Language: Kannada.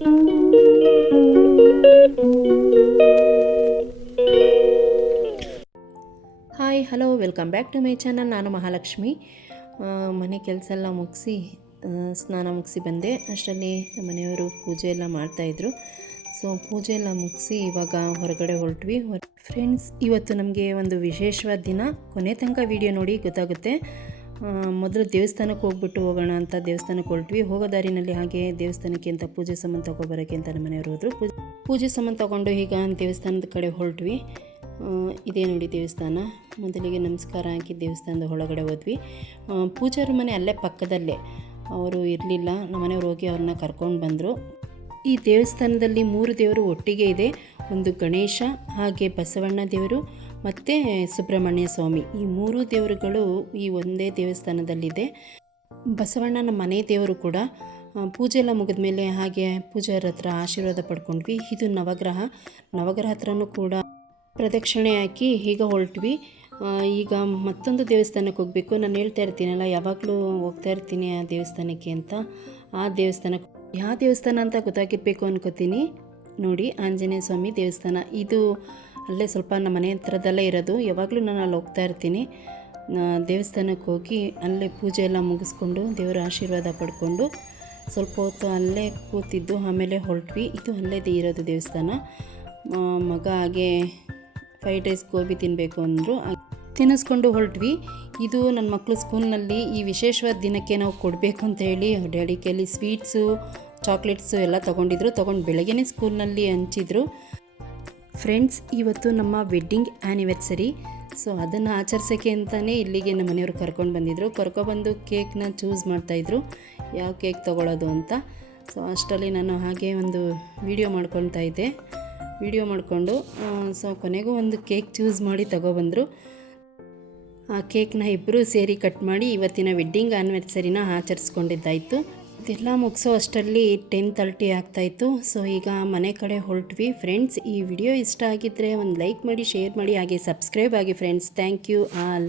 Hi hello welcome back to my channel. ನಾನು ಮಹಾಲಕ್ಷ್ಮಿ. ಮನೆ ಕೆಲಸ ಎಲ್ಲ ಮುಗಿಸಿ ಸ್ನಾನ ಮುಗಿಸಿ ಬಂದೆ. ಅಷ್ಟರಲ್ಲಿ ಮನೆಯವರು ಪೂಜೆ ಎಲ್ಲ ಮಾಡ್ತಾಯಿದ್ರು. ಸೊ ಪೂಜೆ ಎಲ್ಲ ಮುಗಿಸಿ ಇವಾಗ ಹೊರಗಡೆ ಹೊರಟ್ವಿ. ಫ್ರೆಂಡ್ಸ್, ಇವತ್ತು ನಮಗೆ ಒಂದು ವಿಶೇಷವಾದ ದಿನ. ಕೊನೆ ತನಕ ವಿಡಿಯೋ ನೋಡಿ ಗೊತ್ತಾಗುತ್ತೆ. ಮೊದಲು ದೇವಸ್ಥಾನಕ್ಕೆ ಹೋಗ್ಬಿಟ್ಟು ಹೋಗೋಣ ಅಂತ ದೇವಸ್ಥಾನಕ್ಕೆ ಹೊರಟ್ವಿ. ಹೋಗೋ ದಾರಿನಲ್ಲಿ ಹಾಗೆ ದೇವಸ್ಥಾನಕ್ಕೆ ಅಂತ ಪೂಜೆ ಸಾಮಾನು ತೊಗೊಬರೋಕ್ಕೆ ಅಂತ ನಮ್ಮ ಮನೆಯವರು ಹೋದರು. ಪೂಜೆ ಸಾಮಾನು ತೊಗೊಂಡು ಈಗ ದೇವಸ್ಥಾನದ ಕಡೆ ಹೊರಟ್ವಿ. ಇದೇ ನೋಡಿ ದೇವಸ್ಥಾನ. ಮೊದಲಿಗೆ ನಮಸ್ಕಾರ ಹಾಕಿ ದೇವಸ್ಥಾನದ ಒಳಗಡೆ ಹೋದ್ವಿ. ಪೂಜಾರಿ ಮನೆ ಅಲ್ಲೇ ಪಕ್ಕದಲ್ಲೇ, ಅವರು ಇರಲಿಲ್ಲ. ನಮ್ಮ ಮನೆಯವ್ರು ಹೋಗಿ ಅವ್ರನ್ನ ಕರ್ಕೊಂಡು ಬಂದರು. ಈ ದೇವಸ್ಥಾನದಲ್ಲಿ 3 ದೇವರು ಒಟ್ಟಿಗೆ ಇದೆ. ಒಂದು ಗಣೇಶ, ಹಾಗೆ ಬಸವಣ್ಣ ದೇವರು ಮತ್ತು ಸುಬ್ರಹ್ಮಣ್ಯ ಸ್ವಾಮಿ. ಈ 3 ದೇವರುಗಳು ಈ ಒಂದೇ ದೇವಸ್ಥಾನದಲ್ಲಿದೆ. ಬಸವಣ್ಣನ ಮನೆ ದೇವರು ಕೂಡ. ಪೂಜೆ ಎಲ್ಲ ಮುಗಿದ ಮೇಲೆ ಹಾಗೆ ಪೂಜಾರ ಹತ್ರ ಆಶೀರ್ವಾದ ಪಡ್ಕೊಂಡ್ವಿ. ಇದು ನವಗ್ರಹ ಹತ್ರನೂ ಕೂಡ ಪ್ರದಕ್ಷಿಣೆ ಹಾಕಿ ಈಗ ಹೊರಟ್ವಿ. ಈಗ ಮತ್ತೊಂದು ದೇವಸ್ಥಾನಕ್ಕೆ ಹೋಗಬೇಕು. ನಾನು ಹೇಳ್ತಾ ಇರ್ತೀನಲ್ಲ, ಯಾವಾಗಲೂ ಹೋಗ್ತಾ ಇರ್ತೀನಿ ಆ ದೇವಸ್ಥಾನಕ್ಕೆ ಅಂತ. ಆ ದೇವಸ್ಥಾನಕ್ಕೆ ಯಾವ ದೇವಸ್ಥಾನ ಅಂತ ಗೊತ್ತಾಗಿರಬೇಕು ಅನ್ಕೋತೀನಿ. ನೋಡಿ, ಆಂಜನೇಯ ಸ್ವಾಮಿ ದೇವಸ್ಥಾನ. ಇದು ಅಲ್ಲೇ ಸ್ವಲ್ಪ ನಮ್ಮ ಮನೆ ಹತ್ರದಲ್ಲೇ ಇರೋದು. ಯಾವಾಗಲೂ ನಾನು ಅಲ್ಲಿ ಹೋಗ್ತಾ ಇರ್ತೀನಿ. ದೇವಸ್ಥಾನಕ್ಕೆ ಹೋಗಿ ಅಲ್ಲೇ ಪೂಜೆ ಎಲ್ಲ ಮುಗಿಸ್ಕೊಂಡು ದೇವರ ಆಶೀರ್ವಾದ ಪಡ್ಕೊಂಡು ಸ್ವಲ್ಪ ಹೊತ್ತು ಅಲ್ಲೇ ಕೂತಿದ್ದು ಆಮೇಲೆ ಹೊರಟ್ವಿ. ಇದು ಅಲ್ಲೇ ಇರೋದು ದೇವಸ್ಥಾನ. ಮಗ ಹಾಗೆ ಫ್ರೈಡ್ ರೈಸ್ ಗೋಬಿ ತಿನ್ನಬೇಕು ಅಂದರು, ತಿನ್ನಿಸ್ಕೊಂಡು ಹೊರಟ್ವಿ. ಇದು ನನ್ನ ಮಕ್ಕಳು ಸ್ಕೂಲ್ನಲ್ಲಿ ಈ ವಿಶೇಷವಾದ ದಿನಕ್ಕೆ ನಾವು ಕೊಡಬೇಕು ಅಂತ ಹೇಳಿ ಡ್ಯಾಡಿ ಕೈಲಿ ಸ್ವೀಟ್ಸು, ಚಾಕ್ಲೇಟ್ಸು ಎಲ್ಲ ತೊಗೊಂಡು ಬೆಳಗ್ಗೆನೇ ಸ್ಕೂಲ್ನಲ್ಲಿ ಹಂಚಿದ್ರು. ಫ್ರೆಂಡ್ಸ್, ಇವತ್ತು ನಮ್ಮ ವೆಡ್ಡಿಂಗ್ ಆ್ಯನಿವರ್ಸರಿ. ಸೊ ಅದನ್ನು ಆಚರಿಸೋಕ್ಕೆ ಅಂತಲೇ ಇಲ್ಲಿಗೆ ನಮ್ಮ ಮನೆಯವರು ಕರ್ಕೊಂಡು ಬಂದಿದ್ದರು. ಕರ್ಕೊಬಂದು ಕೇಕ್ನ ಚೂಸ್ ಮಾಡ್ತಾಯಿದ್ರು, ಯಾವ ಕೇಕ್ ತೊಗೊಳ್ಳೋದು ಅಂತ. ಸೊ ಅಷ್ಟರಲ್ಲಿ ನಾನು ಹಾಗೆ ಒಂದು ವಿಡಿಯೋ ಮಾಡ್ಕೊಳ್ತಾ ಇದ್ದೆ. ವಿಡಿಯೋ ಮಾಡಿಕೊಂಡು ಸೊ ಕೊನೆಗೂ ಒಂದು ಕೇಕ್ ಚೂಸ್ ಮಾಡಿ ತಗೊಬಂದರು. ಆ ಕೇಕ್ನ ಇಬ್ಬರೂ ಸೇರಿ ಕಟ್ ಮಾಡಿ ಇವತ್ತಿನ ವೆಡ್ಡಿಂಗ್ ಆ್ಯನಿವರ್ಸರಿನ ಆಚರಿಸ್ಕೊಂಡಿದ್ದಾಯಿತು. ಇದೆಲ್ಲ ಮುಗಿಸೋ ಅಷ್ಟರಲ್ಲಿ 10:30 ಆಗ್ತಾಯಿತ್ತು. ಸೊ ಈಗ ಮನೆ ಕಡೆ ಹೊರಟ್ವಿ. ಫ್ರೆಂಡ್ಸ್, ಈ ವಿಡಿಯೋ ಇಷ್ಟ ಆಗಿದ್ದರೆ ಒಂದು ಲೈಕ್ ಮಾಡಿ, ಶೇರ್ ಮಾಡಿ, ಹಾಗೆ ಸಬ್ಸ್ಕ್ರೈಬ್ ಆಗಿ ಫ್ರೆಂಡ್ಸ್. Thank you all.